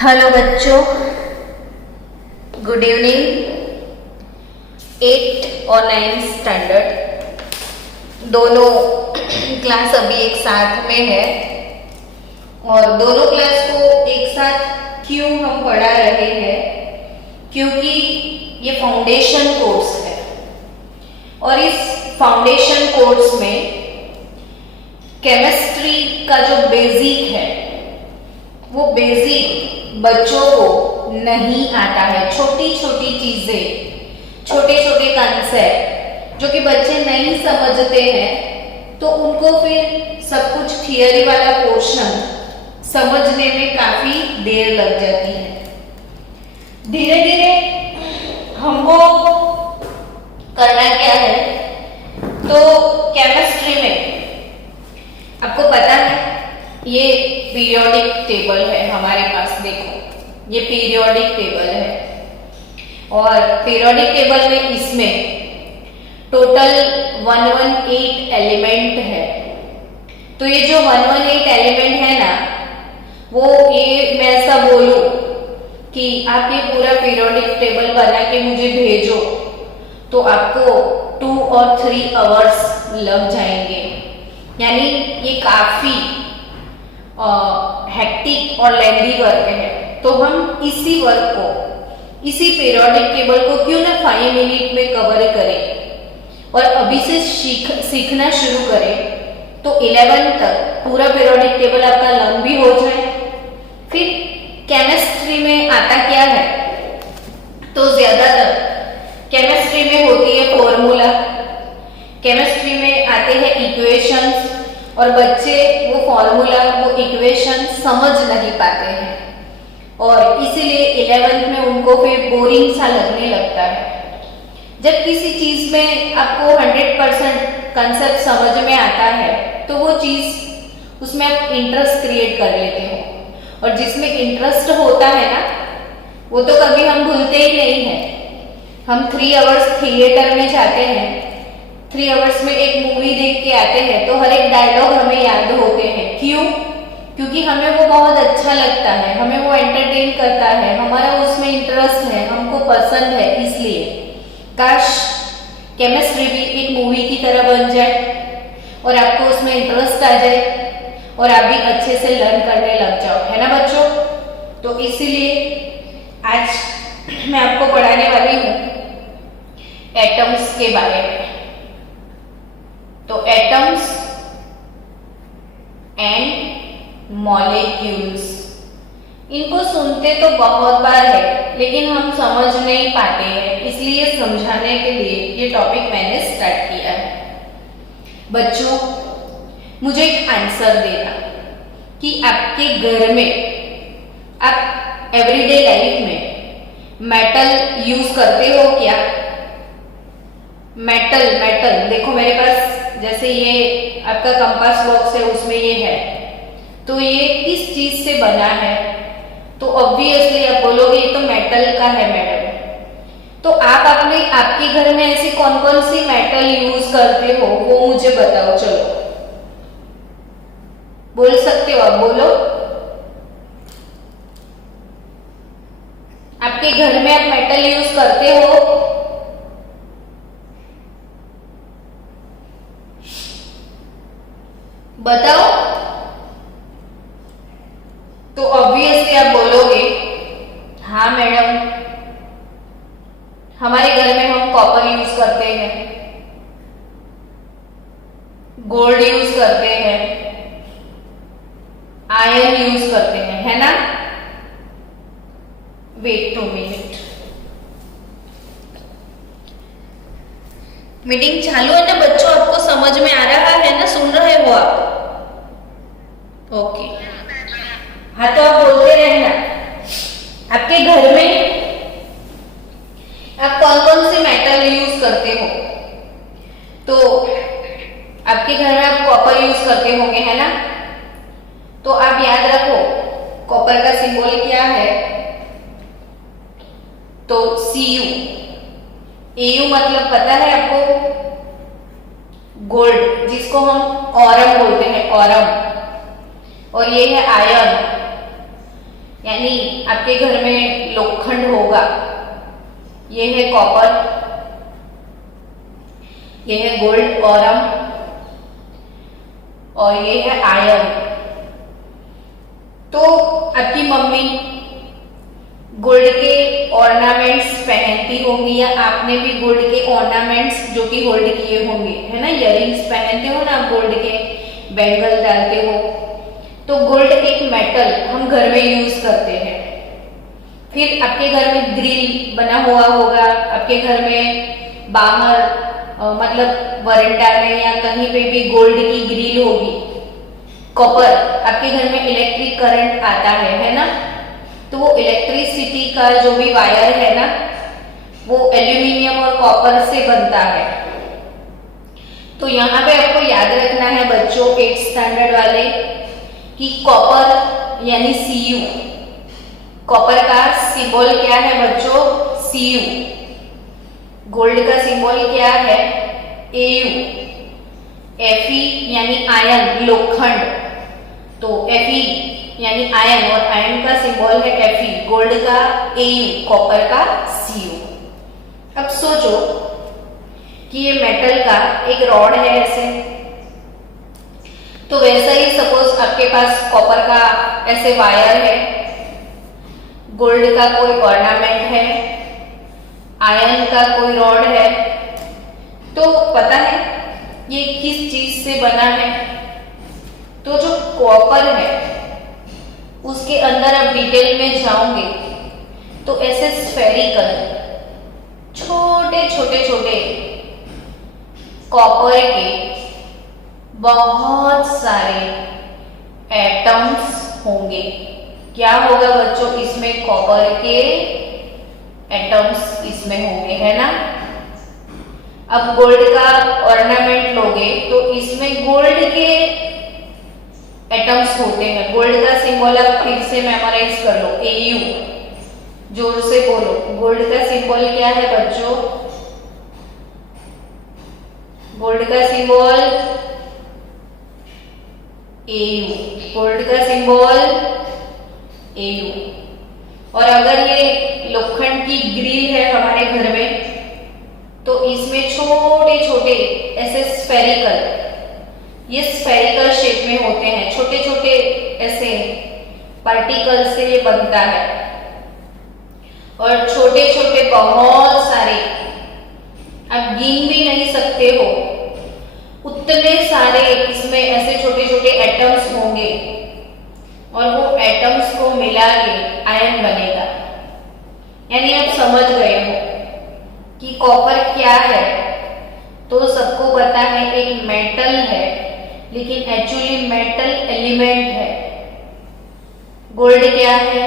Hello बच्चों, good evening. 8 और 9 standard दोनों क्लास अभी एक साथ में है और दोनों क्लास को एक साथ क्यों हम पढ़ा रहे हैं, क्योंकि ये फाउंडेशन कोर्स है और इस फाउंडेशन कोर्स में केमिस्ट्री का जो बेसिक है वो बेसिक बच्चों को नहीं आता है। छोटी छोटी चीजें, छोटे छोटे कंसेप्ट जो कि बच्चे नहीं समझते हैं, तो उनको फिर सब कुछ थियरी वाला पोर्शन समझने में काफी देर लग जाती है। धीरे धीरे हमको करना क्या है, तो केमिस्ट्री में आपको पता है ये पीरियोडिक टेबल है हमारे पास। देखो ये पीरियोडिक टेबल है और पीरियोडिक टेबल में इसमें टोटल 118 एलिमेंट है। तो ये जो 118 एलिमेंट है ना, वो ये मैं ऐसा बोलूं कि आप ये पूरा पीरियोडिक टेबल बना के मुझे भेजो तो आपको 2 और 3 आवर्स लग जाएंगे। यानी ये काफी हेक्टिक और लेंदी वर्क है। तो हम इसी वर्क को, इसी पीरियोडिक टेबल को क्यों ना 5 मिनट में कवर करें और अभी से सीखना शुरू करें, तो 11 तक पूरा पीरियोडिक टेबल आपका लर्न भी हो जाए। फिर केमिस्ट्री में आता क्या है, तो ज्यादातर केमिस्ट्री में होती है फॉर्मूला, केमिस्ट्री में आते हैं इक्वेशंस और बच्चे वो फॉर्मूला, वो इक्वेशन समझ नहीं पाते हैं और इसीलिए 11th में उनको फिर बोरिंग सा लगने लगता है। जब किसी चीज में आपको 100% कंसेप्ट समझ में आता है तो वो चीज उसमें आप इंटरेस्ट क्रिएट कर लेते हो और जिसमें इंटरेस्ट होता है ना, वो तो कभी हम भूलते ही नहीं है। हम 3 आवर्स थिएटर में जाते हैं, 3 आवर्स में एक मूवी देख के आते हैं तो हर एक डायलॉग हमें याद होते हैं। क्यों? क्योंकि हमें वो बहुत अच्छा लगता है, हमें वो एंटरटेन करता है, हमारा उसमें इंटरेस्ट है, हमको पसंद है। इसलिए काश केमिस्ट्री भी एक मूवी की तरह बन जाए और आपको उसमें इंटरेस्ट आ जाए और आप भी अच्छे से लर्न करने लग जाओ, है ना बच्चों। तो इसीलिए आज मैं आपको पढ़ाने वाली हूँ एटम्स के बारे में। तो एटम्स एंड मॉलिक्यूल्स, इनको सुनते तो बहुत बार है लेकिन हम समझ नहीं पाते हैं, इसलिए समझाने के लिए ये टॉपिक मैंने स्टार्ट किया है। बच्चों मुझे एक आंसर देना कि आपके घर में आप एवरीडे लाइफ में मेटल यूज करते हो क्या? मेटल देखो मेरे पास जैसे ये आपका कंपास बॉक्स है, उसमें ये है, तो ये किस चीज से बना है? तो ऑब्वियसली आप बोलोगे ये तो मेटल का है मैडम। तो आप आपके घर में ऐसी कौन कौन सी मेटल यूज करते हो वो मुझे बताओ। चलो बोल सकते हो आप, बोलो। आपके घर में आप मेटल यूज करते हो? बताओ। तो ऑब्वियसली आप बोलोगे हाँ मैडम, हमारे घर में हम कॉपर यूज करते हैं, गोल्ड यूज करते हैं, आयरन यूज करते हैं, है ना। वेट 2 मिनट, मीटिंग चालू है ना बच्चों, आपको समझ में आ रहा है ना, सुन रहे हो आप? ओके हाँ, तो आप बोलते रहना। आपके घर में आप कौन कौन सी मेटल यूज करते हो? तो आपके घर में आप कॉपर यूज करते होंगे, है ना। तो आप याद रखो कॉपर का सिंबल क्या है, तो Cu। Au मतलब पता है आपको? गोल्ड, जिसको हम ऑरम बोलते हैं, ऑरम। और ये है आयरन, यानी आपके घर में लोखंड होगा, ये है कॉपर, ये है गोल्ड ऑरम और ये है आयरन। तो आपकी मम्मी गोल्ड के ऑर्नामेंट्स पहनती होंगी या आपने भी गोल्ड के ऑर्नामेंट्स जो कि होल्ड किए होंगे, है ना, इयररिंग्स पहनते हो ना आप, गोल्ड के बैंगल डालते हो। तो गोल्ड एक मेटल हम घर में यूज करते हैं। फिर आपके घर में ग्रिल बना हुआ होगा, आपके घर में बाहर मतलब वरांडा में या कहीं पे भी गोल्ड की ग्रिल होगी। कॉपर, आपके घर में इलेक्ट्रिक करंट आता है ना, तो वो इलेक्ट्रिसिटी का जो भी वायर है ना, वो एल्यूमिनियम और कॉपर से बनता है। तो यहाँ पे आपको याद रखना है बच्चों 8th स्टैंडर्ड वाले कि कॉपर यानी Cu, कॉपर का सिंबल क्या है बच्चों, Cu। गोल्ड का सिंबल क्या है, Au। Fe यानी आयन, लोखंड, तो Fe यानी आयन और आयन का सिंबल है Fe, गोल्ड का Au, कॉपर का Cu। अब सोचो कि ये मेटल का एक रॉड है ऐसे, तो वैसा ही सपोज आपके पास कॉपर का ऐसे वायर है, गोल्ड का कोई ऑर्नामेंट है, आयरन का कोई रॉड है। तो पता है ये किस चीज से बना है? तो जो कॉपर है उसके अंदर आप डिटेल में जाओगे तो ऐसे स्फेरिकल छोटे छोटे छोटे कॉपर के बहुत सारे एटम्स होंगे। क्या होगा बच्चों, इसमें कॉपर के एटम्स इसमें होंगे, है ना। अब गोल्ड का ऑर्नामेंट लोगे तो इसमें गोल्ड के एटम्स होते हैं। गोल्ड का सिंबल आप फिर से मेमोराइज कर लो, Au, जोर से बोलो, गोल्ड का सिंबल क्या है बच्चों, गोल्ड का सिंबल Au, गोल्ड का सिंबल Au। और अगर ये लोखंड की ग्रिल है हमारे घर में तो इसमें छोटे छोटे ऐसे स्फेरिकल, ये स्फेरिकल शेप में होते हैं, छोटे छोटे ऐसे पार्टिकल से ये बनता है। और छोटे छोटे बहुत सारे, आप गिन भी नहीं सकते हो, उतने सारे इसमें ऐसे छोटे छोटे एटम्स होंगे और वो एटम्स को मिला के आयन बनेगा। यानी आप समझ गए हो कि कॉपर क्या है। तो सबको पता है एक मेटल है, लेकिन एक्चुअली मेटल एलिमेंट है। गोल्ड क्या है,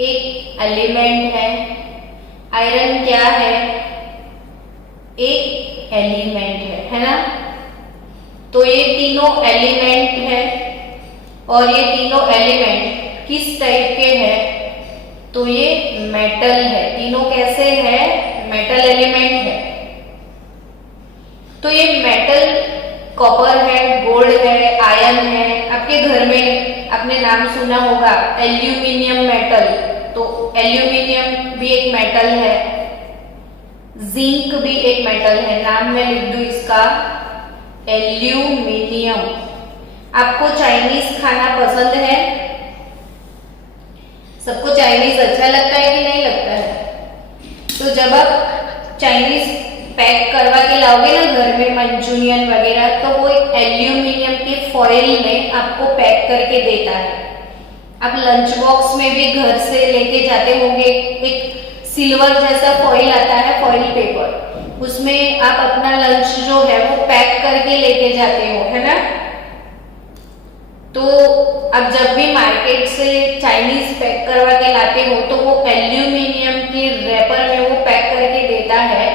एक एलिमेंट है। आयरन क्या है, एक एलिमेंट है ना। तो ये तीनों एलिमेंट है और ये तीनों एलिमेंट किस टाइप के हैं, तो ये मेटल है। तीनों कैसे है, मेटल एलिमेंट है। तो ये मेटल कॉपर है, गोल्ड है, आयरन है। आपके घर में आपने नाम सुना होगा एल्यूमिनियम मेटल, तो एल्यूमिनियम भी एक मेटल है, जिंक भी एक मेटल है। नाम मैं लिख दूं इसका, एल्यूमिनियम। आपको चाइनीज खाना पसंद है? सबको चाइनीज अच्छा लगता है कि नहीं लगता है? तो जब आप चाइनीज पैक करवा के लाओगे ना घर में, मंचूरियन वगैरह, तो वो एक एल्यूमिनियम के फॉइल में आपको पैक करके देता है। आप लंच बॉक्स में भी घर से लेके जाते होंगे, एक सिल्वर जैसा फॉइल आता है, फॉइल पेपर, उसमें आप अपना लंच जो है वो पैक करके लेके जाते हो, है ना। तो अब जब भी मार्केट से चाइनीज पैक करवा के लाते हो तो वो एल्यूमिनियम के रैपर में वो पैक करके देता है,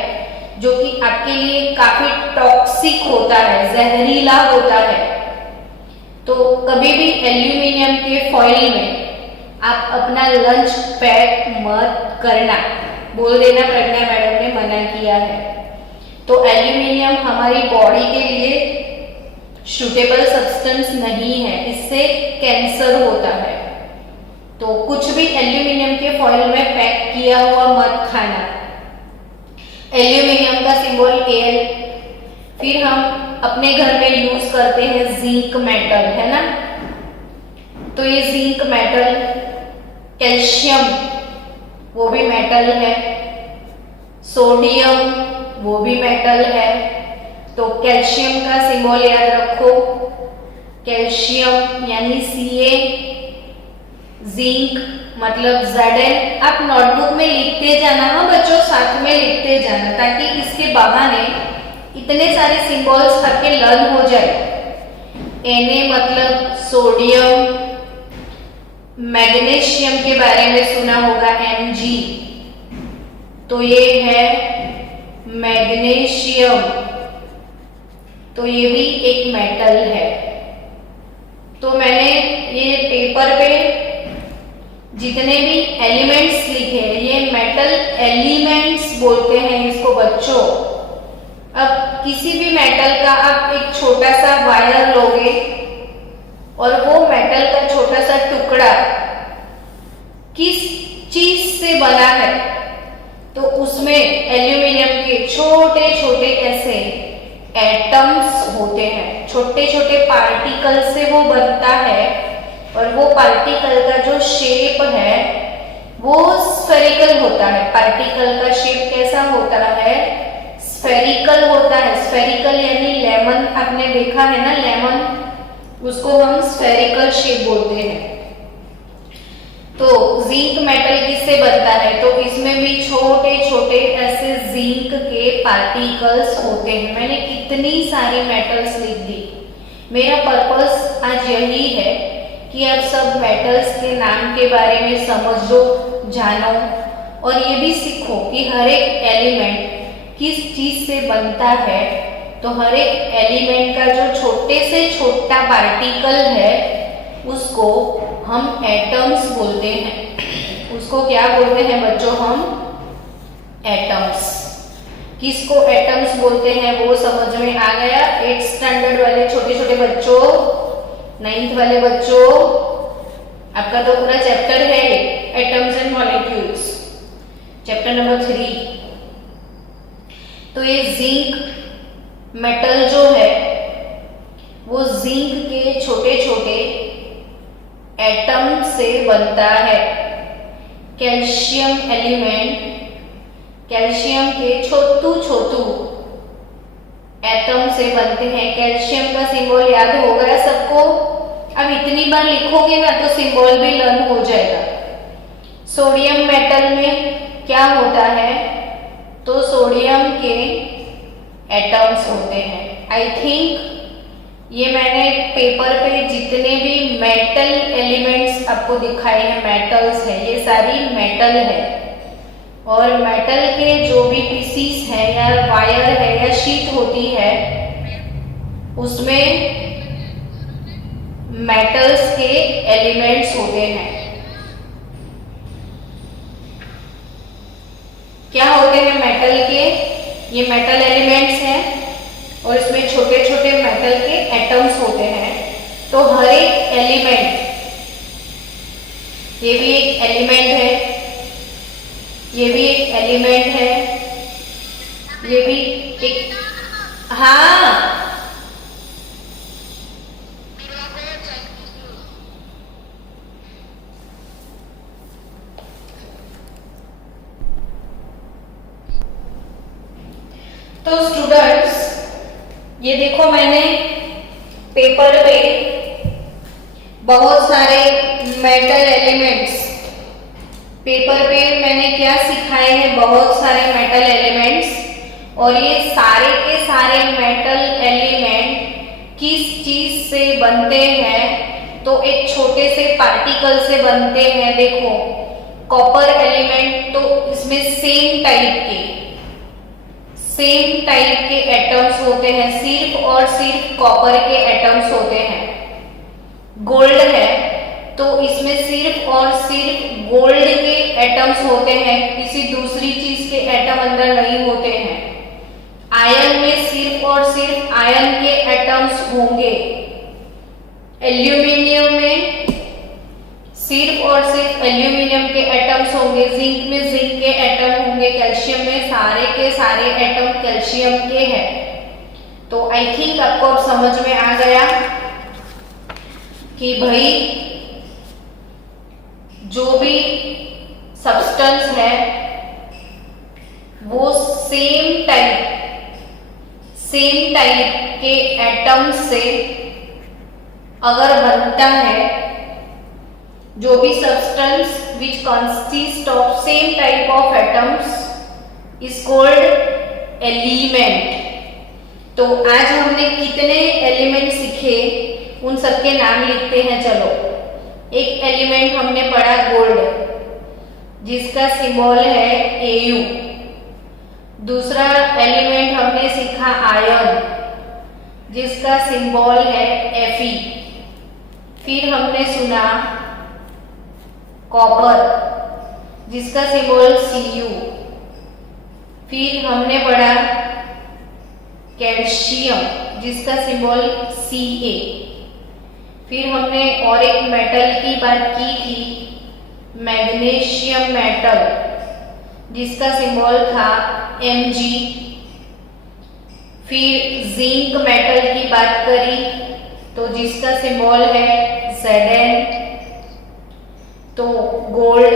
जो कि आपके लिए काफी टॉक्सिक होता है, जहरीला होता है। तो कभी भी एल्यूमिनियम के फॉइल में आप अपना लंच पैक मत करना, बोल देना प्रज्ञा मैडम ने मना किया है। तो एल्यूमिनियम हमारी बॉडी के लिए सूटेबल सब्सटेंस नहीं है, इससे कैंसर होता है। तो कुछ भी एल्यूमिनियम के फॉइल में पैक किया हुआ मत खाना। एल्यूमिनियम का सिंबल Al। फिर हम अपने घर में यूज करते हैं जिंक मेटल, है ना। तो ये जिंक मेटल, कैल्शियम वो भी मेटल है, सोडियम वो भी मेटल है। तो कैल्शियम का सिंबल याद रखो, कैल्शियम यानी Ca, जिंक मतलब Zn। आप नोटबुक में लिखते जाना, हाँ बच्चों, साथ में लिखते जाना, ताकि इसके बहाने इतने सारे सिंबल्स करके लर्न हो जाए। Na मतलब सोडियम, मैग्नीशियम के बारे में सुना होगा Mg, तो ये है मैग्नीशियम, तो ये भी एक मेटल है। तो मैंने ये पेपर पे जितने भी एलिमेंट्स लिखे हैं ये मेटल एलिमेंट्स बोलते हैं इसको बच्चों। अब किसी भी मेटल का आप एक छोटा सा वायर लोगे और वो मेटल का छोटा सा टुकड़ा किस चीज से बना है, तो उसमें एल्यूमिनियम के छोटे छोटे ऐसे एटम्स होते हैं, छोटे छोटे पार्टिकल से वो बनता है। और वो पार्टिकल का जो शेप है वो स्फेरिकल होता है। पार्टिकल का शेप कैसा होता है? स्फेरिकल होता है। स्फेरिकल यानी लेमन, आपने देखा है ना लेमन, उसको हम स्फेरिकल शेप बोलते हैं। तो जिंक मेटल किससे बनता है? तो इसमें भी छोटे छोटे ऐसे जिंक के पार्टिकल्स होते हैं। मैंने कितनी सारी मेटल्स लिख दी। मेरा पर्पस आज यही है कि आप सब मेटल्स के नाम के बारे में समझो, जानो, और ये भी सीखो कि हर एक एलिमेंट किस चीज से बनता है। तो हर एक एलिमेंट का जो छोटे से छोटा पार्टिकल है उसको हम एटम्स बोलते हैं। उसको क्या बोलते हैं बच्चों? हम एटम्स। किसको एटम्स बोलते हैं वो समझ में आ गया? 8th स्टैंडर्ड वाले छोटे छोटे बच्चों, 9th वाले बच्चों, आपका तो पूरा चैप्टर है atoms and molecules, chapter number 3। तो ये जिंक मेटल जो है वो जिंक के छोटे छोटे एटम से बनता है। कैल्शियम एलिमेंट, कैल्शियम के छोटू छोटू एटम से बनते हैं। कैल्शियम का सिंबल याद हो गया सबको? अब इतनी बार लिखोगे ना तो सिंबल भी लर्न हो जाएगा। सोडियम मेटल में क्या होता है? तो सोडियम के एटम्स होते हैं। आई थिंक ये मैंने पेपर पे जितने भी मेटल एलिमेंट्स आपको दिखाए हैं, मेटल्स है, ये सारी मेटल है। और मेटल के जो भी पीसीस है या वायर है या शीट होती है उसमें मेटल्स के एलिमेंट्स होते हैं। क्या होते हैं मेटल के? ये मेटल एलिमेंट्स हैं और इसमें छोटे छोटे मेटल के एटम्स होते हैं। तो हर एक एलिमेंट, ये भी एक एलिमेंट है, ये भी एक एलिमेंट है, ये भी एक, हाँ तो स्टूडेंट्स ये देखो मैंने पेपर पे बहुत सारे मेटल एलिमेंट्स, पेपर पे मैंने क्या सिखाए हैं? बहुत सारे मेटल एलिमेंट्स। और ये सारे के सारे मेटल एलिमेंट किस चीज से बनते हैं? तो एक छोटे से पार्टिकल से बनते हैं। देखो कॉपर एलिमेंट, तो इसमें सेम टाइप के एटम्स होते हैं, सिर्फ और सिर्फ कॉपर के एटम्स होते हैं। गोल्ड है तो इसमें सिर्फ और सिर्फ गोल्ड के एटम्स होते हैं, किसी दूसरी चीज के एटम अंदर नहीं होते हैं। आयरन में सिर्फ और सिर्फ आयरन के एटम्स होंगे। एल्यूमिनियम में सिर्फ और सिर्फ एल्यूमिनियम के एटम्स होंगे, जिंक में जिंक के एटम होंगे, कैल्शियम में सारे के सारे एटम कैल्शियम के हैं। तो आई थिंक आपको अब समझ में आ गया कि भाई जो भी सब्सटेंस है वो सेम टाइप के एटम से अगर बनता है, जो भी substance which consist of same type of atoms is called element. तो आज हमने कितने एलिमेंट सीखे, उन सबके नाम लिखते हैं। चलो, एक एलिमेंट हमने पढ़ा गोल्ड, जिसका सिंबल है Au। दूसरा एलिमेंट हमने सीखा आयरन, जिसका सिंबल है Fe। फिर हमने सुना कॉपर, जिसका सिंबल Cu। फिर हमने पढ़ा कैल्शियम, जिसका सिंबल Ca। फिर हमने और एक मेटल की बात की थी, मैग्नीशियम मेटल, जिसका सिंबल था Mg। फिर जिंक मेटल की बात करी, तो जिसका सिंबल है Zn। तो gold,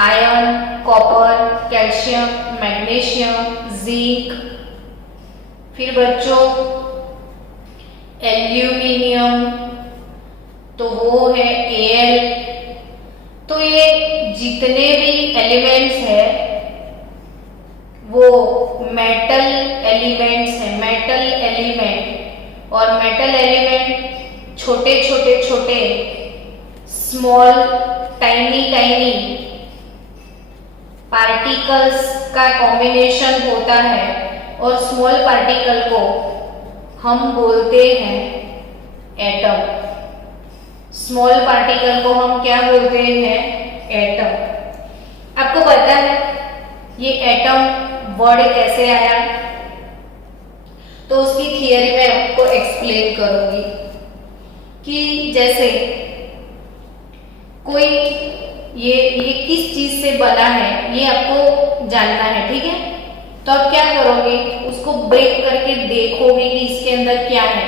iron, copper, calcium, magnesium, zinc. फिर बच्चों एल्यूमिनियम, तो वो है Al। तो ये जितने भी एलिमेंट्स हैं वो मेटल एलिमेंट्स हैं, मेटल एलिमेंट। और मेटल एलिमेंट छोटे स्मॉल टाइनी पार्टिकल्स का कॉम्बिनेशन होता है, और स्मॉल पार्टिकल को हम बोलते हैं एटम। स्मॉल पार्टिकल को हम क्या बोलते हैं? एटम। आपको पता है ये एटम वर्ड कैसे आया? तो उसकी थियरी मैं आपको एक्सप्लेन करूंगी कि जैसे कोई ये किस चीज से बना है ये आपको जानना है, ठीक है? तो आप क्या करोगे, उसको ब्रेक करके देखोगे कि इसके अंदर क्या है।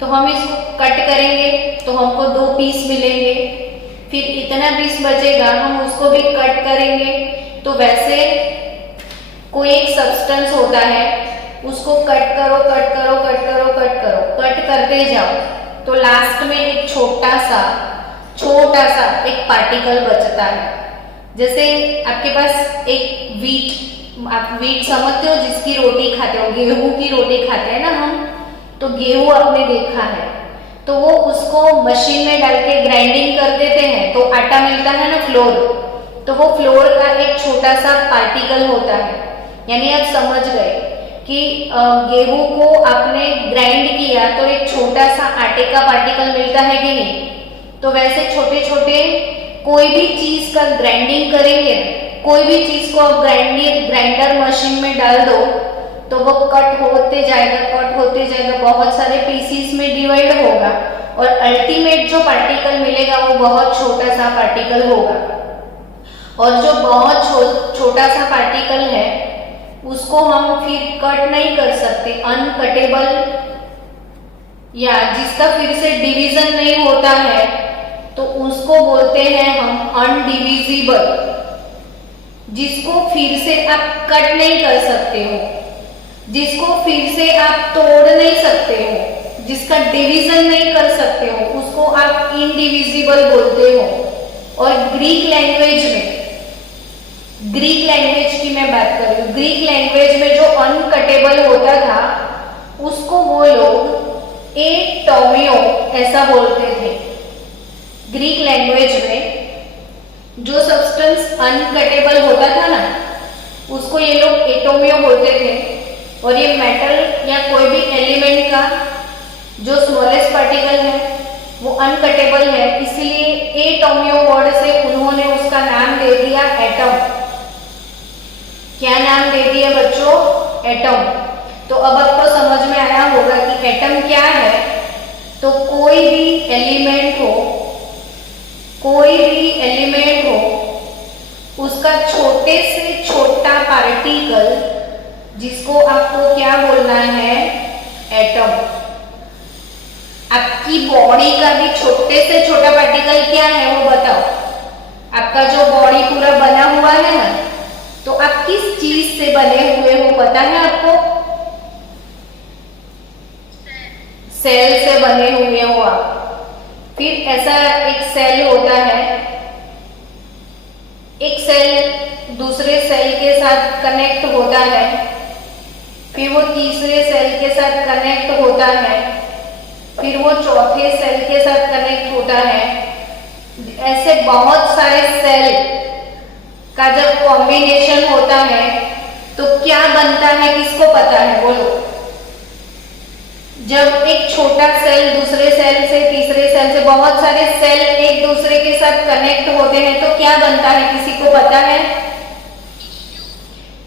तो हम इसको कट करेंगे तो हमको 2 पीस मिलेंगे, फिर इतना पीस बचेगा, हम उसको भी कट करेंगे। तो वैसे कोई एक सब्सटेंस होता है, उसको कट करो कट करते जाओ, तो लास्ट में एक छोटा सा एक पार्टिकल बचता है। जैसे आपके पास एक आप वीट समझते हो, जिसकी रोटी खाते हो, गेहूं की रोटी खाते हैं ना हम, तो गेहूं आपने देखा है, तो वो उसको मशीन में डाल के ग्राइंडिंग कर देते हैं, तो आटा मिलता है ना, फ्लोर। तो वो फ्लोर का एक छोटा सा पार्टिकल होता है। यानी आप समझ गए कि गेहूं को आपने ग्राइंड किया तो एक छोटा सा आटे का पार्टिकल मिलता है कि नहीं? तो वैसे छोटे कोई भी चीज का ग्राइंडिंग करेंगे, कोई भी चीज को आप ग्राइंडर मशीन में डाल दो तो वो कट होते जाएगा, बहुत सारे पीसीस में डिवाइड होगा, और अल्टीमेट जो पार्टिकल मिलेगा वो बहुत छोटा सा पार्टिकल होगा। और जो बहुत छोटा सा पार्टिकल है उसको हम फिर कट नहीं कर सकते, अनकटेबल, या जिसका फिर से डिवीजन नहीं होता है तो उसको बोलते हैं हम अनडिविजिबल। जिसको फिर से आप कट नहीं कर सकते हो, जिसको फिर से आप तोड़ नहीं सकते हो, जिसका डिवीजन नहीं कर सकते हो, उसको आप इनडिविजिबल बोलते हो। और ग्रीक लैंग्वेज की मैं बात कर रही हूँ, ग्रीक लैंग्वेज में जो अनकटेबल होता था उसको वो लोग एटोमियो ऐसा बोलते थे। ग्रीक लैंग्वेज में जो सब्सटेंस अनकटेबल होता था ना, उसको ये लोग एटोमियो बोलते थे। और ये मेटल या कोई भी एलिमेंट का जो स्मॉलेस्ट पार्टिकल है वो अनकटेबल है, इसलिए एटोमियो वर्ड से उन्होंने उसका नाम दे दिया एटम। क्या नाम दे दिया बच्चों? एटम। तो अब आपको समझ में आया होगा कि एटम क्या है। तो कोई भी एलिमेंट हो, कोई भी एलिमेंट हो उसका छोटे से छोटा पार्टिकल, जिसको आपको क्या बोलना है, एटम। आपकी बॉडी का भी छोटे से छोटा पार्टिकल क्या है वो बताओ। आपका जो बॉडी पूरा बना हुआ है ना, तो आप किस चीज से बने हुए हो पता है आपको? सेल से बने हुए हो आप। फिर ऐसा एक सेल होता है, एक सेल दूसरे सेल के साथ कनेक्ट होता है, फिर वो तीसरे सेल के साथ कनेक्ट होता है, फिर वो चौथे सेल के साथ कनेक्ट होता है। ऐसे बहुत सारे सेल का जब कॉम्बिनेशन होता है तो क्या बनता है, किसको पता है, बोलो। जब एक छोटा सेल दूसरे सेल से, तीसरे सेल से, बहुत सारे सेल एक दूसरे के साथ कनेक्ट होते हैं तो क्या बनता है, किसी को पता है?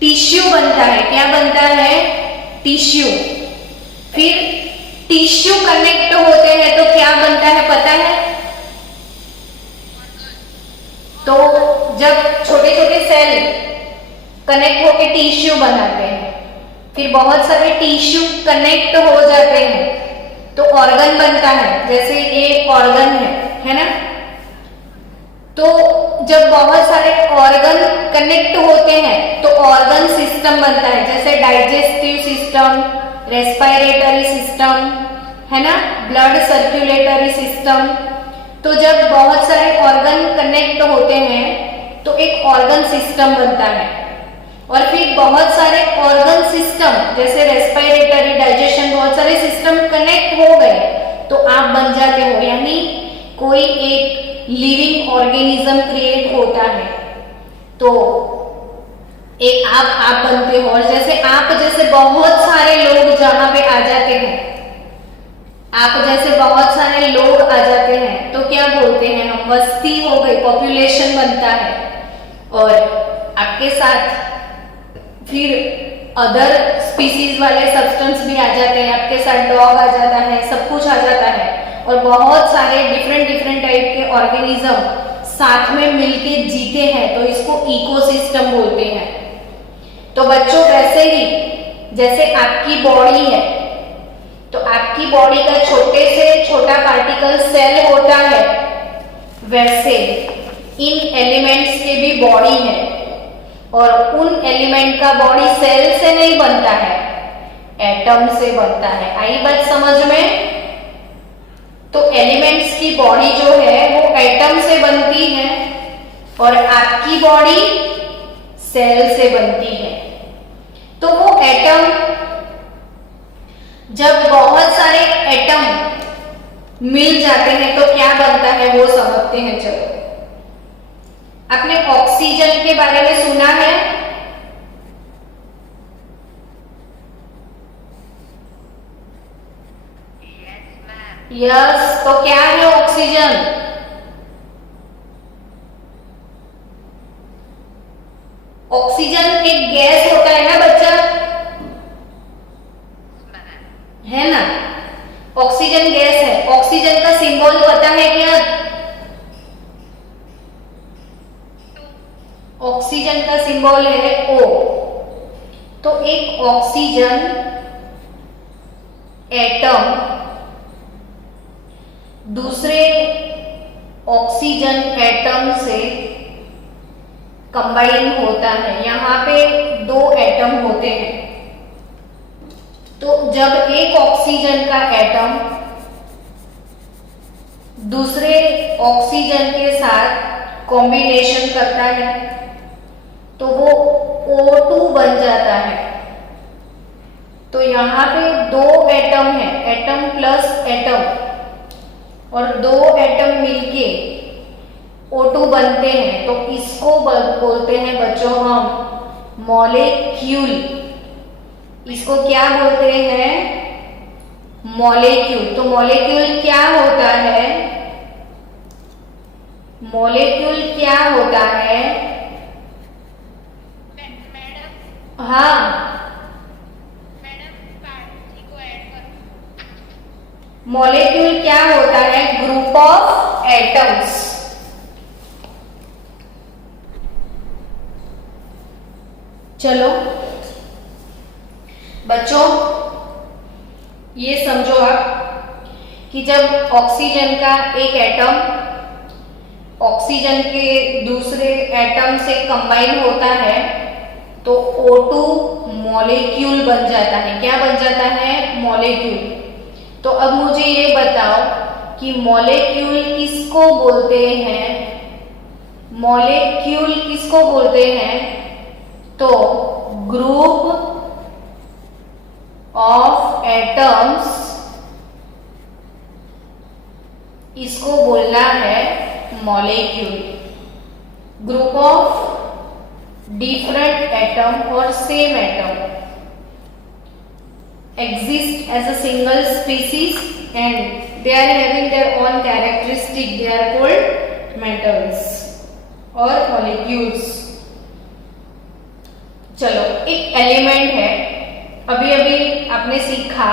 टिश्यू बनता है। क्या बनता है? टिश्यू। फिर टिश्यू कनेक्ट होते हैं तो क्या बनता है पता है? तो जब छोटे छोटे सेल कनेक्ट होकर टिश्यू बनाते हैं, फिर बहुत सारे टिश्यू कनेक्ट हो जाते हैं तो ऑर्गन बनता है। जैसे ये ऑर्गन है ना? तो जब बहुत सारे ऑर्गन कनेक्ट होते हैं तो ऑर्गन सिस्टम बनता है। जैसे डाइजेस्टिव सिस्टम, रेस्पिरेटरी सिस्टम, है ना, ब्लड सर्कुलेटरी सिस्टम। तो जब बहुत सारे ऑर्गन कनेक्ट होते हैं तो एक ऑर्गन सिस्टम बनता है। और फिर बहुत सारे ऑर्गन सिस्टम जैसे रेस्पिरेटरी, डाइजेशन, बहुत सारे सिस्टम कनेक्ट हो गए तो आप बन जाते हो, यानी कोई एक लिविंग ऑर्गेनिज्म क्रिएट होता है तो एक आप बनते हो। और जैसे आप जैसे बहुत सारे लोग जहां पे आ जाते हैं, आप जैसे बहुत सारे लोग आ जाते हैं तो क्या बोलते हैं हम? बस्ती हो गई, पॉपुलेशन बनता है। और आपके साथ फिर अदर स्पीसीज वाले सब्सटेंस भी आ जाते हैं, आपके साथ डॉग आ जाता है, सब कुछ आ जाता है। और बहुत सारे डिफरेंट डिफरेंट टाइप के ऑर्गेनिज्म साथ में मिलके जीते हैं तो इसको इकोसिस्टम बोलते हैं। तो बच्चों वैसे ही जैसे आपकी बॉडी है तो आपकी बॉडी का छोटे से छोटा पार्टिकल सेल होता है, वैसे इन एलिमेंट्स के भी बॉडी है। और उन एलिमेंट का बॉडी सेल से नहीं बनता है, एटम से बनता है। आई बात समझ में? तो एलिमेंट्स की बॉडी जो है वो एटम से बनती है और आपकी बॉडी सेल से बनती है। तो वो एटम, जब बहुत सारे एटम मिल जाते हैं तो क्या बनता है वो समझते हैं। चलो, आपने ऑक्सीजन के बारे में सुना है? यस, तो क्या है ऑक्सीजन? ऑक्सीजन एक गैस होता है ना बच्चा, है ना? ऑक्सीजन गैस है। ऑक्सीजन का सिंबल पता है क्या? ऑक्सीजन का सिंबल है O। तो एक ऑक्सीजन एटम दूसरे ऑक्सीजन एटम से कंबाइन होता है। यहां पे दो एटम होते हैं। तो जब एक ऑक्सीजन का एटम दूसरे ऑक्सीजन के साथ कॉम्बिनेशन करता है तो वो O2 बन जाता है। तो यहाँ पे दो एटम है, एटम प्लस एटम, और दो एटम मिलके O2 बनते हैं। तो इसको बोलते हैं बच्चों हम मॉलिक्यूल। इसको क्या बोलते हैं? मॉलिक्यूल। तो मॉलिक्यूल क्या होता है? मॉलिक्यूल क्या होता है? हाँ मॉलिक्यूल क्या होता है? ग्रुप ऑफ एटम्स, चलो बच्चों, ये समझो आप कि जब ऑक्सीजन का एक एटम ऑक्सीजन के दूसरे एटम से कंबाइन होता है तो O2 मॉलिक्यूल बन जाता है। क्या बन जाता है? मॉलिक्यूल। तो अब मुझे ये बताओ कि मॉलिक्यूल किसको बोलते हैं? मॉलिक्यूल किसको बोलते हैं? तो ग्रुप ऑफ एटम्स, इसको बोलना है molecule. Group of different atom और same atom exist as a single species and they are having their own characteristic. They are called metals और molecules। चलो, एक एलिमेंट है, अभी अभी आपने सीखा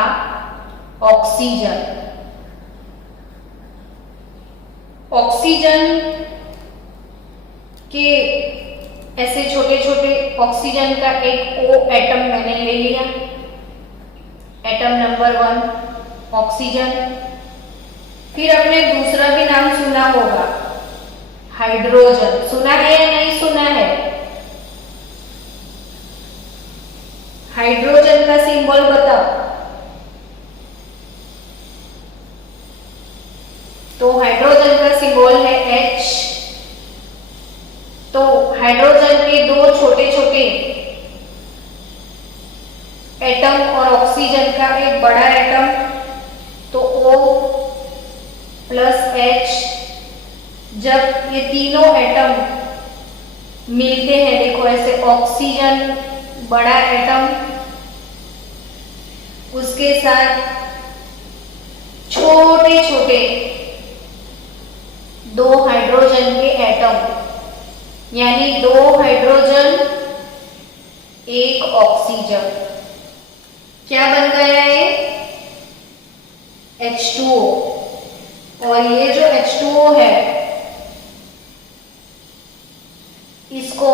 ऑक्सीजन। ऑक्सीजन के ऐसे छोटे छोटे ऑक्सीजन का एक O एटम मैंने ले लिया, एटम नंबर 1 ऑक्सीजन। फिर आपने दूसरा भी नाम सुना होगा, हाइड्रोजन। सुना है या नहीं सुना है? हाइड्रोजन का सिंबल बताओ। तो हाइड्रोजन का सिंबल है H। तो हाइड्रोजन के दो छोटे छोटे एटम और ऑक्सीजन का एक बड़ा एटम, तो O प्लस H। जब ये तीनों एटम मिलते हैं, देखो ऐसे, ऑक्सीजन बड़ा एटम, उसके साथ छोटे छोटे दो हाइड्रोजन के एटम, यानी 2 हाइड्रोजन 1 ऑक्सीजन, क्या बन गया है? H2O। और ये जो H2O है, इसको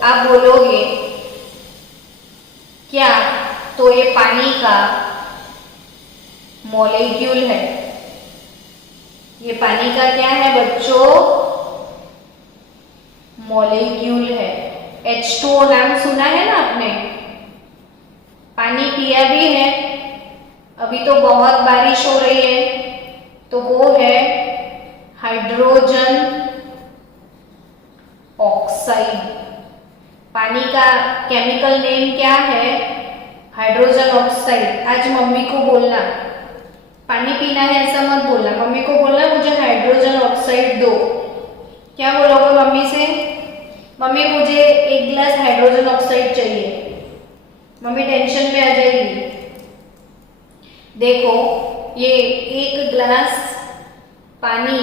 आप बोलोगे क्या? तो ये पानी का मॉलिक्यूल है। ये पानी का क्या है बच्चों? मॉलिक्यूल है। H2O नाम सुना है ना आपने? पानी पिया भी है, अभी तो बहुत बारिश हो रही है, तो वो है हाइड्रोजन ऑक्साइड। पानी का केमिकल नेम क्या है? Hydrogen oxide. आज मम्मी को बोलना, पानी पीना है ऐसा मत बोलना, मम्मी को बोलना मुझे हाइड्रोजन ऑक्साइड दो। क्या बोलोगे मम्मी से? मम्मी मुझे 1 गिलास हाइड्रोजन ऑक्साइड चाहिए। मम्मी टेंशन में आ जाएगी। देखो, ये 1 गिलास पानी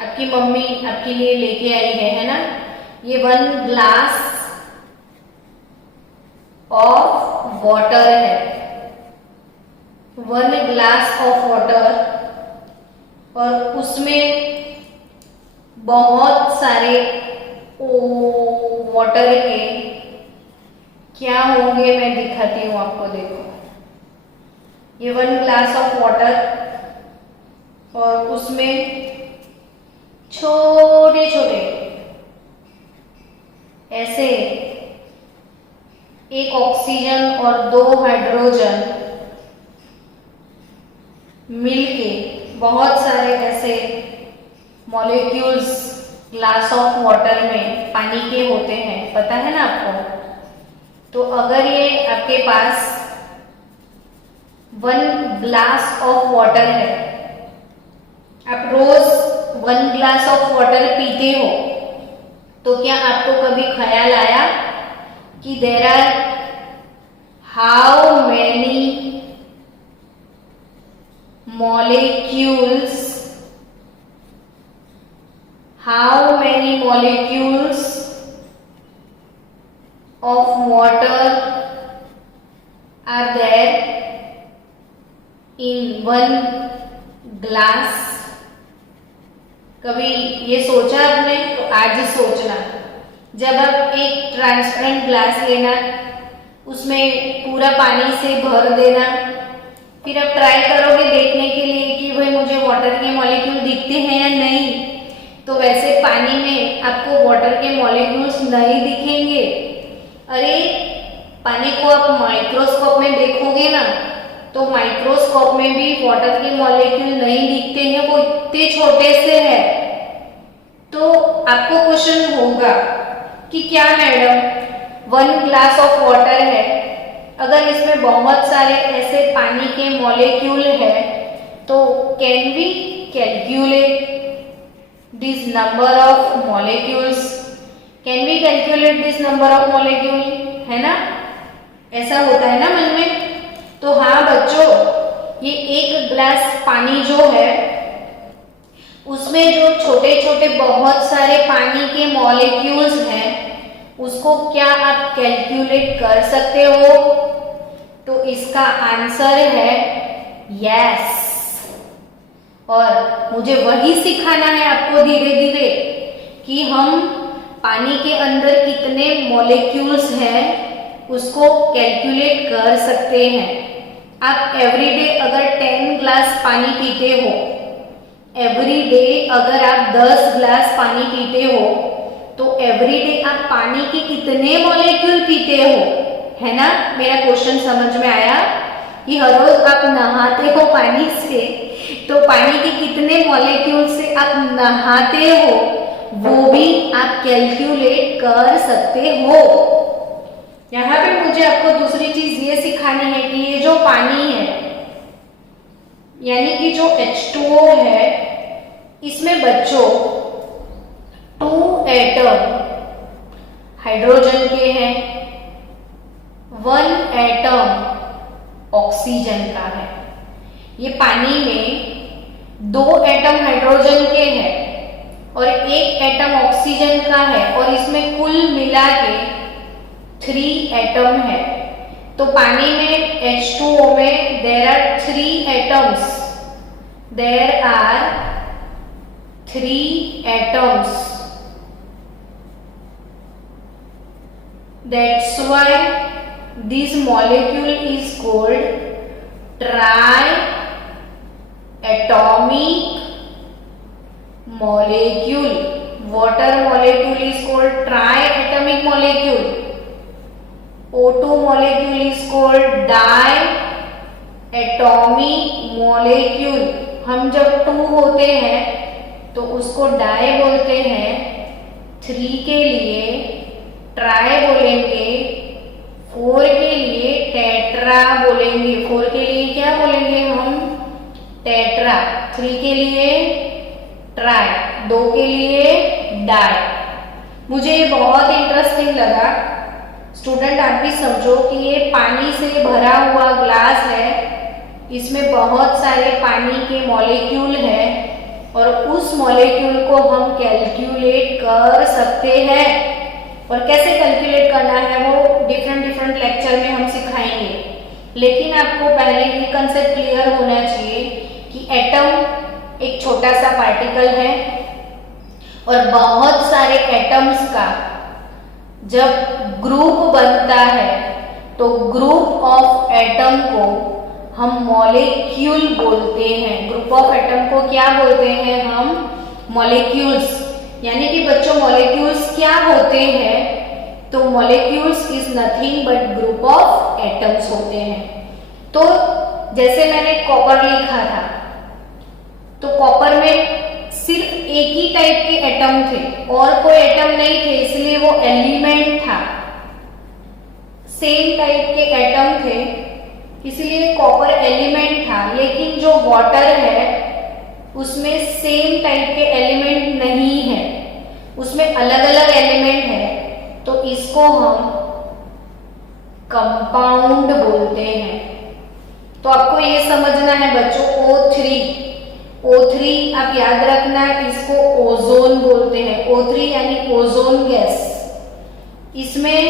आपकी मम्मी आपके लिए लेके आई है ना? ये 1 ग्लास ऑफ वाटर है, 1 ग्लास ऑफ वाटर, और उसमें बहुत सारे वाटर के क्या होंगे मैं दिखाती हूँ आपको। देखो, ये 1 ग्लास ऑफ वाटर और उसमें छोटे छोटे ऐसे 1 ऑक्सीजन और 2 हाइड्रोजन मिलके बहुत सारे ऐसे मॉलिक्यूल्स ग्लास ऑफ वाटर में पानी के होते हैं, पता है ना आपको? तो अगर ये आपके पास 1 ग्लास ऑफ वाटर है, आप रोज 1 ग्लास ऑफ वाटर पीते हो, तो क्या आपको कभी ख्याल आया कि there are how many molecules, how many molecules of water are there in 1 glass? कभी ये सोचा आपने? तो आज सोचना। जब आप एक ट्रांसपेरेंट ग्लास लेना, उसमें पूरा पानी से भर देना, फिर आप ट्राई करोगे देखने के लिए कि भाई मुझे वाटर के मॉलिक्यूल दिखते हैं या नहीं, तो वैसे पानी में आपको वाटर के मॉलिक्यूल्स नहीं दिखेंगे। अरे पानी को आप माइक्रोस्कोप में देखोगे ना, तो माइक्रोस्कोप में भी वाटर के मॉलिक्यूल नहीं दिखते हैं, वो इतने छोटे से है। तो आपको क्वेश्चन होगा कि क्या मैडम 1 ग्लास ऑफ वाटर है, अगर इसमें बहुत सारे ऐसे पानी के मॉलिक्यूल है, तो can we calculate this number of molecules? Can we calculate this number of molecule? है ना, ऐसा होता है ना मन में। तो हाँ बच्चों, ये 1 ग्लास पानी जो है, उसमें जो छोटे छोटे बहुत सारे पानी के मॉलिक्यूल्स हैं, उसको क्या आप कैलकुलेट कर सकते हो? तो इसका आंसर है यस। और मुझे वही सिखाना है आपको धीरे धीरे कि हम पानी के अंदर कितने मॉलिक्यूल्स हैं उसको कैलकुलेट कर सकते हैं। आप एवरीडे अगर 10 ग्लास पानी पीते हो, एवरीडे अगर आप 10 ग्लास पानी पीते हो, तो एवरीडे आप पानी के कितने मॉलिक्यूल पीते हो? है ना, मेरा क्वेश्चन समझ में आया कि हर रोज आप नहाते हो पानी से, तो पानी के कितने मॉलिक्यूल से आप नहाते हो वो भी आप कैलकुलेट कर सकते हो। यहाँ पे मुझे आपको दूसरी चीज ये सिखानी है कि ये जो पानी है, यानी कि जो H2O है, इसमें बच्चों 2 एटम हाइड्रोजन के हैं, 1 एटम ऑक्सीजन का है। ये पानी में 2 एटम हाइड्रोजन के हैं और 1 एटम ऑक्सीजन का है, और इसमें कुल मिला के 3 एटम है। तो पानी में H2O में there are 3 atoms, there are 3 atoms. That's why this molecule is called triatomic molecule. Water molecule is called triatomic molecule. O2 molecule is called diatomic molecule. हम जब 2 होते हैं तो उसको डाई बोलते हैं, 3 के लिए ट्राई बोलेंगे, 4 के लिए टेट्रा बोलेंगे। 4 के लिए क्या बोलेंगे हम? टेट्रा। 3 के लिए ट्राई, 2 के लिए डाई। मुझे ये बहुत इंटरेस्टिंग लगा। स्टूडेंट आप भी समझो कि ये पानी से भरा हुआ ग्लास है, इसमें बहुत सारे पानी के मॉलिक्यूल हैं और उस मॉलिक्यूल को हम कैलकुलेट कर सकते हैं। और कैसे कैलकुलेट करना है वो डिफरेंट लेक्चर में हम सिखाएंगे, लेकिन आपको पहले ये कंसेप्ट क्लियर होना चाहिए कि एटम एक छोटा सा पार्टिकल है और बहुत सारे एटम्स का जब ग्रुप बनता है तो ग्रुप ऑफ एटम को हम मॉलिक्यूल बोलते हैं। ग्रुप ऑफ एटम को क्या बोलते हैं हम? मॉलिक्यूल्स। यानी कि बच्चों मॉलिक्यूल्स क्या होते हैं? तो molecules is nothing but group of atoms होते हैं। तो जैसे मैंने कॉपर लिखा था, तो कॉपर में सिर्फ एक ही टाइप के एटम थे और कोई एटम नहीं थे, इसलिए वो एलिमेंट था। सेम टाइप के एटम थे इसलिए कॉपर एलिमेंट था। लेकिन जो वाटर है उसमें सेम टाइप के एलिमेंट नहीं है, उसमें अलग अलग एलिमेंट है, तो इसको हम कंपाउंड बोलते हैं। तो आपको ये समझना है बच्चों, O3 आप याद रखना, इसको ओजोन बोलते हैं। O3 यानी ओजोन गैस। इसमें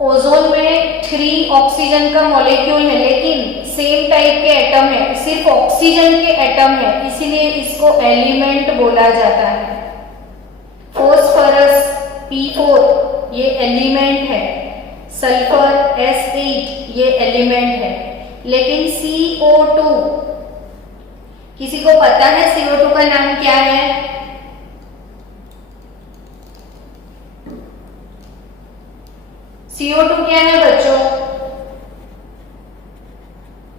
ओजोन में 3 ऑक्सीजन का मॉलिक्यूल है, लेकिन सेम टाइप के एटम है, सिर्फ ऑक्सीजन के एटम है, इसीलिए इसको एलिमेंट बोला जाता है। फॉस्फोरस P4 ये एलिमेंट है, सल्फर S8 ये एलिमेंट है, लेकिन CO2 किसी को पता है CO2 का नाम क्या है? CO2 क्या है बच्चों?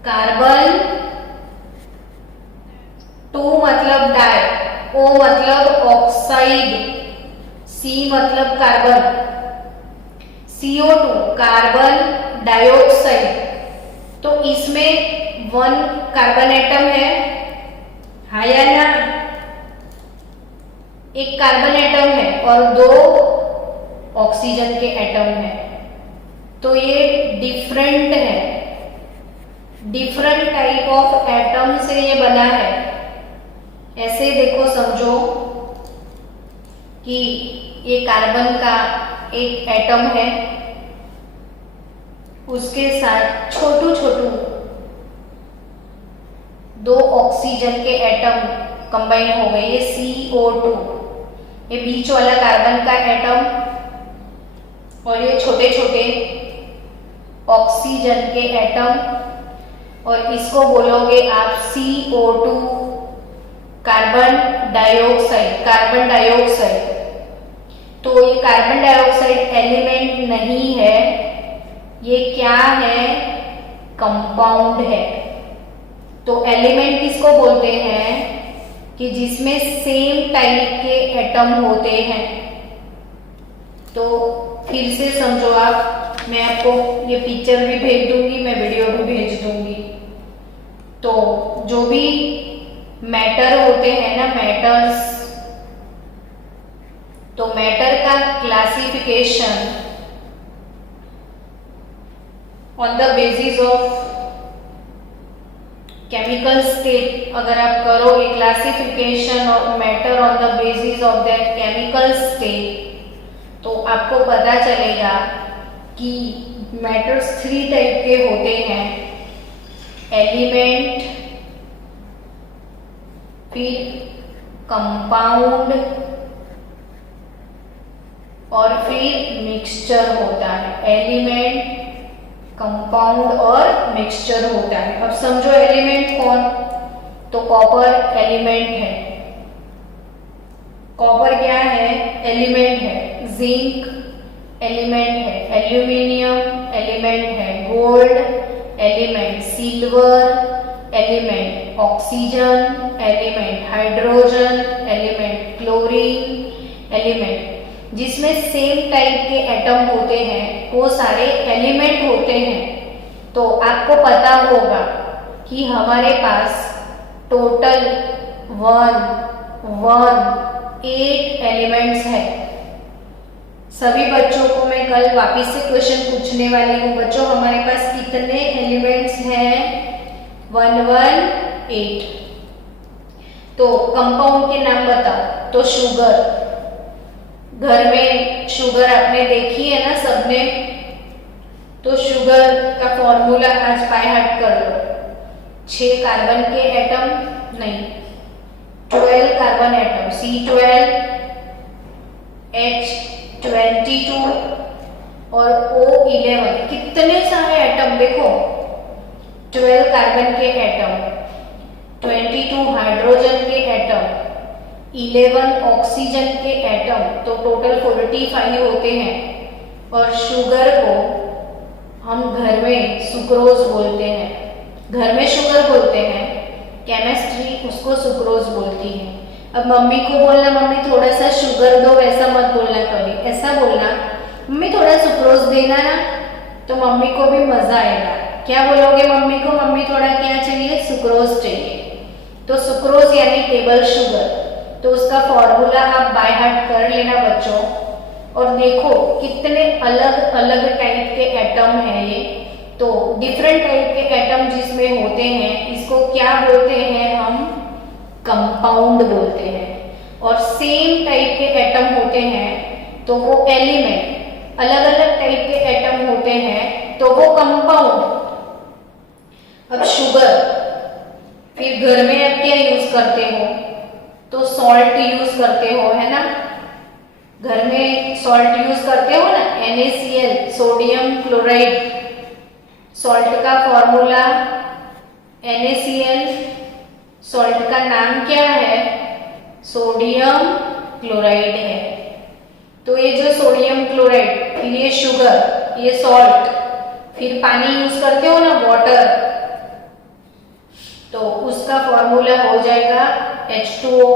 कार्बन, 2 मतलब डाई, O मतलब ऑक्साइड, C मतलब कार्बन, CO2 कार्बन डाइऑक्साइड। तो इसमें 1 कार्बन एटम है, हाँ या ना? एक कार्बन एटम है और 2 ऑक्सीजन के एटम है। तो ये डिफरेंट है, डिफरेंट टाइप ऑफ एटम से ये बना है। ऐसे देखो, समझो कि ये कार्बन का एक एटम है, उसके साथ छोटू छोटू 2 ऑक्सीजन के एटम कंबाइन हो गए, ये CO2, ये बीच वाला कार्बन का एटम और ये छोटे छोटे ऑक्सीजन के एटम, और इसको बोलोगे आप CO2 carbon dioxide, carbon dioxide. तो ये कार्बन डाइऑक्साइड एलिमेंट नहीं है, ये क्या है? कंपाउंड है। तो एलिमेंट किसको बोलते हैं? कि जिसमें सेम टाइप के एटम होते हैं। तो फिर से समझो आप, मैं आपको ये पिक्चर भी भेज दूंगी, मैं वीडियो भी भेज दूंगी। तो जो भी मैटर होते हैं ना, मैटर्स, तो मैटर का classification on the basis of chemical state अगर आप करोगे, classification of matter on the basis of that chemical state, तो आपको पता चलेगा कि मैटर्स 3 टाइप के होते हैं, एलिमेंट, फिर कंपाउंड और फिर मिक्सचर होता है। एलिमेंट, कंपाउंड और मिक्सचर होता है। अब समझो एलिमेंट कौन? तो कॉपर एलिमेंट है। कॉपर क्या है? एलिमेंट है। जिंक एलिमेंट है, एल्यूमिनियम एलिमेंट है, gold element, silver element, oxygen element, hydrogen element, chlorine element. जिसमें सेम टाइप के एटम होते हैं वो सारे एलिमेंट होते हैं। तो आपको पता होगा कि हमारे पास टोटल 8 एलिमेंट्स हैं। सभी बच्चों को मैं कल वापस से क्वेश्चन पूछने वाली हूँ, बच्चों हमारे पास कितने एलिमेंट्स हैं? 8। तो कंपाउंड के नाम बताओ। तो शुगर, घर में शुगर आपने देखी है ना सबने, तो शुगर का फॉर्मूला आज बाय हार्ट कर लो। 6 कार्बन के एटम, नहीं 12 कार्बन एटम, C12 H22 और O11। कितने सारे एटम देखो, 12 कार्बन के एटम, 22 हाइड्रोजन के एटम, 11 ऑक्सीजन के एटम, तो टोटल 45 होते हैं। और शुगर को हम घर में सुक्रोज बोलते हैं, घर में शुगर बोलते हैं, केमिस्ट्री उसको सुक्रोज बोलती है। अब मम्मी को बोलना मम्मी थोड़ा सा शुगर दो, ऐसा मत बोलना, कभी ऐसा बोलना मम्मी थोड़ा सुक्रोज देना ना, तो मम्मी को भी मजा आएगा। क्या बोलोगे मम्मी को? मम्मी थोड़ा क्या चाहिए? सुक्रोज चाहिए। तो सुक्रोज यानी टेबल शुगर, तो उसका फॉर्मूला आप बाय हार्ट कर लेना बच्चों। और देखो कितने अलग अलग टाइप के एटम हैं ये। तो डिफरेंट टाइप के एटम जिसमें होते हैं, इसको क्या बोलते हैं? हम कंपाउंड बोलते हैं। और सेम टाइप के एटम होते हैं तो वो एलिमेंट, अलग अलग टाइप के एटम होते हैं तो वो कंपाउंड। अब शुगर, फिर घर में आप क्या यूज करते हो? तो सॉल्ट यूज करते हो, है ना? घर में सॉल्ट यूज करते हो ना, NaCl, सोडियम क्लोराइड, सॉल्ट का फॉर्मूला NaCl, सॉल्ट का नाम क्या है, सोडियम क्लोराइड है। तो ये जो सोडियम क्लोराइड, फिर ये शुगर, ये सॉल्ट, फिर पानी यूज करते हो ना, वाटर, तो उसका फॉर्मूला हो जाएगा H2O।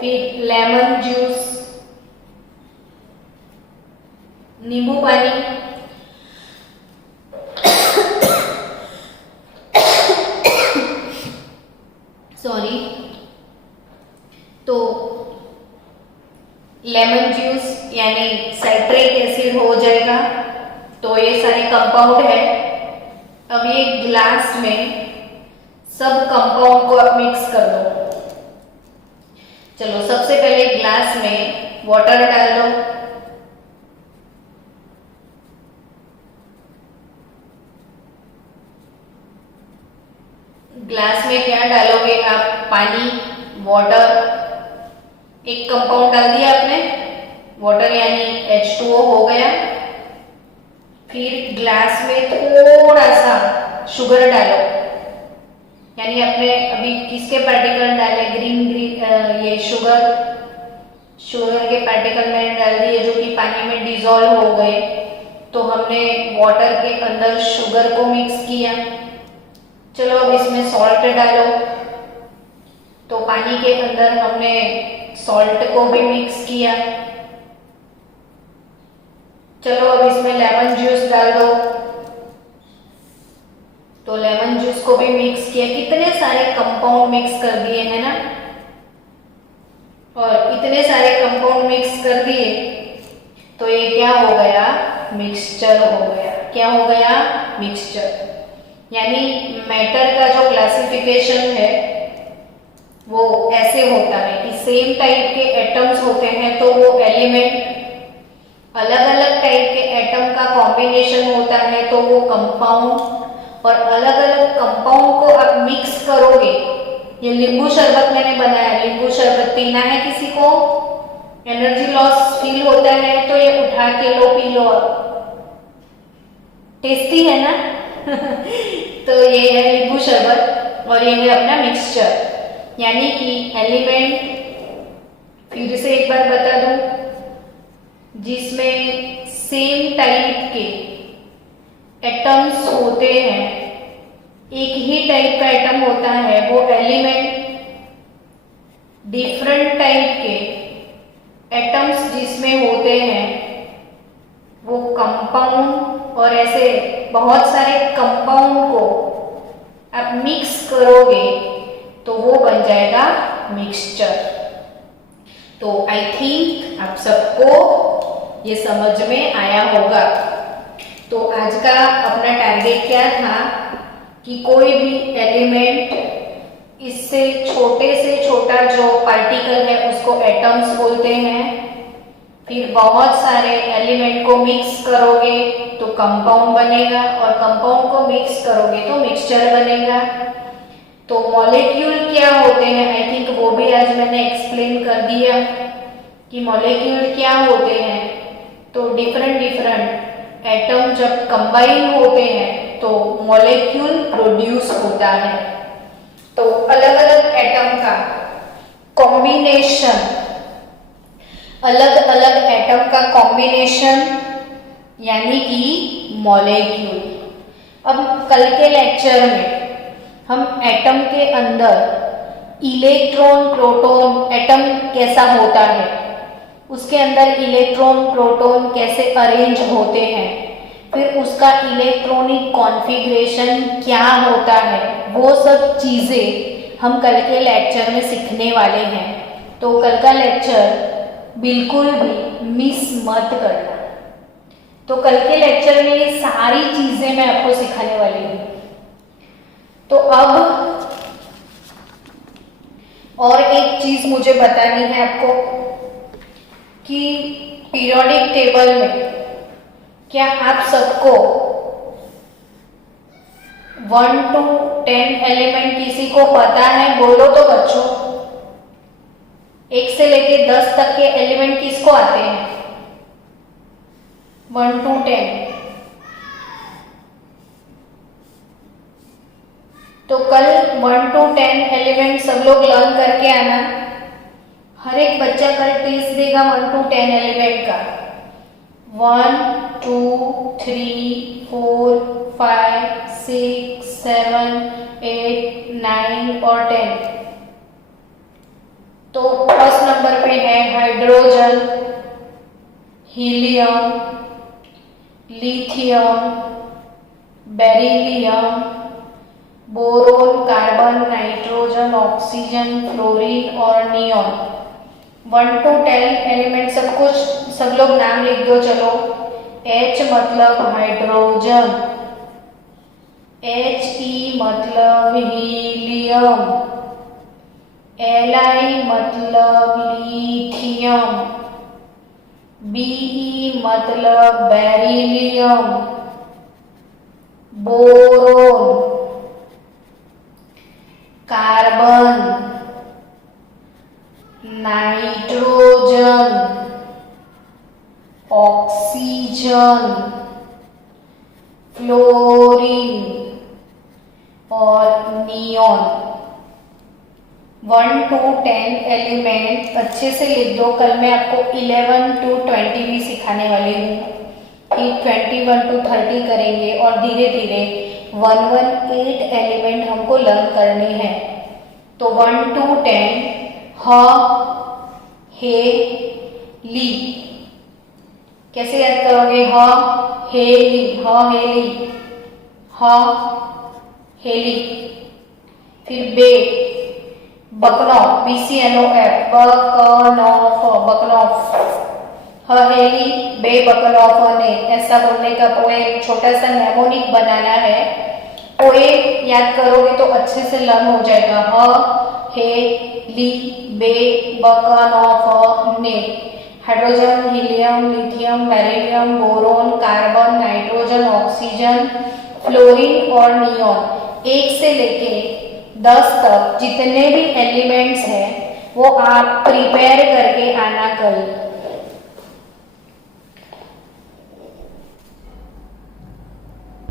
फिर लेमन जूस, नींबू पानी, सॉरी, तो लेमन जूस यानी साइट्रिक एसिड हो जाएगा। तो ये सारे कंपाउंड है। अब ये ग्लास में सब कंपाउंड को आप मिक्स कर दो। चलो सबसे पहले ग्लास में वाटर डाल दो, ग्लास में क्या डालोगे आप, पानी, वाटर, एक कंपाउंड डाल दिया आपने, वाटर यानी H2O हो गया। फिर ग्लास में थोड़ा सा शुगर डालो, यानी आपने अभी किसके पार्टिकल डाले, ग्रीन ग्रीन ये शुगर के पार्टिकल मैंने डाल दिए जो कि पानी में डिजोल्व हो गए। तो हमने वाटर के अंदर शुगर को मिक्स किया। चलो अब इसमें सॉल्ट डालो, तो पानी के अंदर हमने सॉल्ट को भी मिक्स किया। चलो अब इसमें लेमन जूस डाल दो, तो लेमन जूस को भी मिक्स किया। कितने सारे कंपाउंड मिक्स कर दिए हैं ना, और इतने सारे कंपाउंड मिक्स कर दिए तो ये क्या हो गया, मिक्सचर हो गया। क्या हो गया, मिक्सचर। यानी मैटर का जो क्लासिफिकेशन है वो ऐसे होता है कि सेम टाइप के एटम्स होते हैं तो वो एलिमेंट, अलग अलग टाइप के एटम का कॉम्बिनेशन होता है तो वो कंपाउंड, और अलग अलग कंपाउंड को आप मिक्स करोगे। ये नींबू शरबत मैंने बनाया, नींबू शरबत पीना है किसी को, एनर्जी लॉस फील होता है तो ये उठा के लो, पी लो, टेस्टी है ना तो ये है नींबू शरबत, और ये है अपना मिक्सचर। यानी कि एलिमेंट, फिर से एक बार बता दूं, जिसमें सेम टाइप के एटम्स होते हैं, एक ही टाइप का एटम होता है वो एलिमेंट, डिफरेंट टाइप के एटम्स जिसमें होते हैं वो कंपाउंड, और ऐसे बहुत सारे कंपाउंड को आप मिक्स करोगे तो वो बन जाएगा मिक्सचर। तो आई थिंक आप सबको ये समझ में आया होगा। तो आज का अपना टारगेट क्या था कि कोई भी एलिमेंट, इससे छोटे से छोटा जो पार्टिकल है उसको एटम्स बोलते हैं, फिर बहुत सारे एलिमेंट को मिक्स करोगे तो कंपाउंड बनेगा, और कंपाउंड को मिक्स करोगे तो मिक्सचर बनेगा। तो मॉलिक्यूल क्या होते हैं, आई थिंक वो भी आज मैंने एक्सप्लेन कर दिया कि मॉलिक्यूल क्या होते हैं। तो डिफरेंट डिफरेंट एटम जब कंबाइन होते हैं तो मॉलिक्यूल प्रोड्यूस होता है। तो अलग अलग एटम का कॉम्बिनेशन, अलग अलग एटम का कॉम्बिनेशन यानी कि मॉलिक्यूल। अब कल के लेक्चर में हम एटम के अंदर इलेक्ट्रॉन प्रोटॉन, एटम कैसा होता है, उसके अंदर इलेक्ट्रॉन प्रोटॉन कैसे अरेंज होते हैं, फिर उसका इलेक्ट्रॉनिक कॉन्फ़िगरेशन क्या होता है, वो सब चीज़ें हम कल के लेक्चर में सीखने वाले हैं। तो कल का लेक्चर बिल्कुल भी मिस मत करना। तो कल के लेक्चर में ये सारी चीज़ें मैं आपको सिखाने वाली हूँ। तो अब और एक चीज मुझे बतानी है आपको कि पीरियोडिक टेबल में क्या आप सबको 1 to 10 एलिमेंट किसी को पता है? बोलो तो बच्चों। 1 से लेके 10 तक के एलिमेंट किसको आते हैं? 1 to 10। तो कल 1 to 10 एलिमेंट सब लोग लर्न करके आना। हर एक बच्चा कल टेस्ट देगा 1 to 10 एलिमेंट का। 1 2 3 4 5 6 7 8 9 और 10। तो फर्स्ट नंबर पे है hydrogen, helium, lithium, beryllium, boron, carbon, nitrogen, oxygen, fluorine और नियॉन। 1 to 10 एलिमेंट सब लोग नाम लिख दो। चलो, H मतलब हाइड्रोजन, He मतलब हीलियम, Li मतलब लिथियम, Be मतलब beryllium, boron, carbon, nitrogen, oxygen, fluorine और नियॉन। 1 to 10 एलिमेंट अच्छे से लिख दो। कल मैं आपको 11 to 20 भी सिखाने वाली हूँ कि 21 to 30 करेंगे और धीरे धीरे 118 एलिमेंट हमको लर्न करने हैं। तो 1 to 10 ह, हे, ली। कैसे याद करोगे? ह, हे, ली, ह, हे, ली, ह, हेली। फिर बे, बकनॉफ, BCNOF, बकनॉफ, बकनॉफ, हेली, बे, बकनॉफ ने। ऐसा बोलने का पोएम छोटा सा नेमोनिक बनाना है। पोएम याद करोगे तो अच्छे से लर्न हो जाएगा। हे, ली, बे, बकनॉफ ने। Hydrogen, helium, lithium, beryllium, boron, carbon, nitrogen, oxygen, fluorine और नियॉन। 1 से लेके 10 तक जितने भी एलिमेंट्स हैं वो आप प्रिपेयर करके आना कल।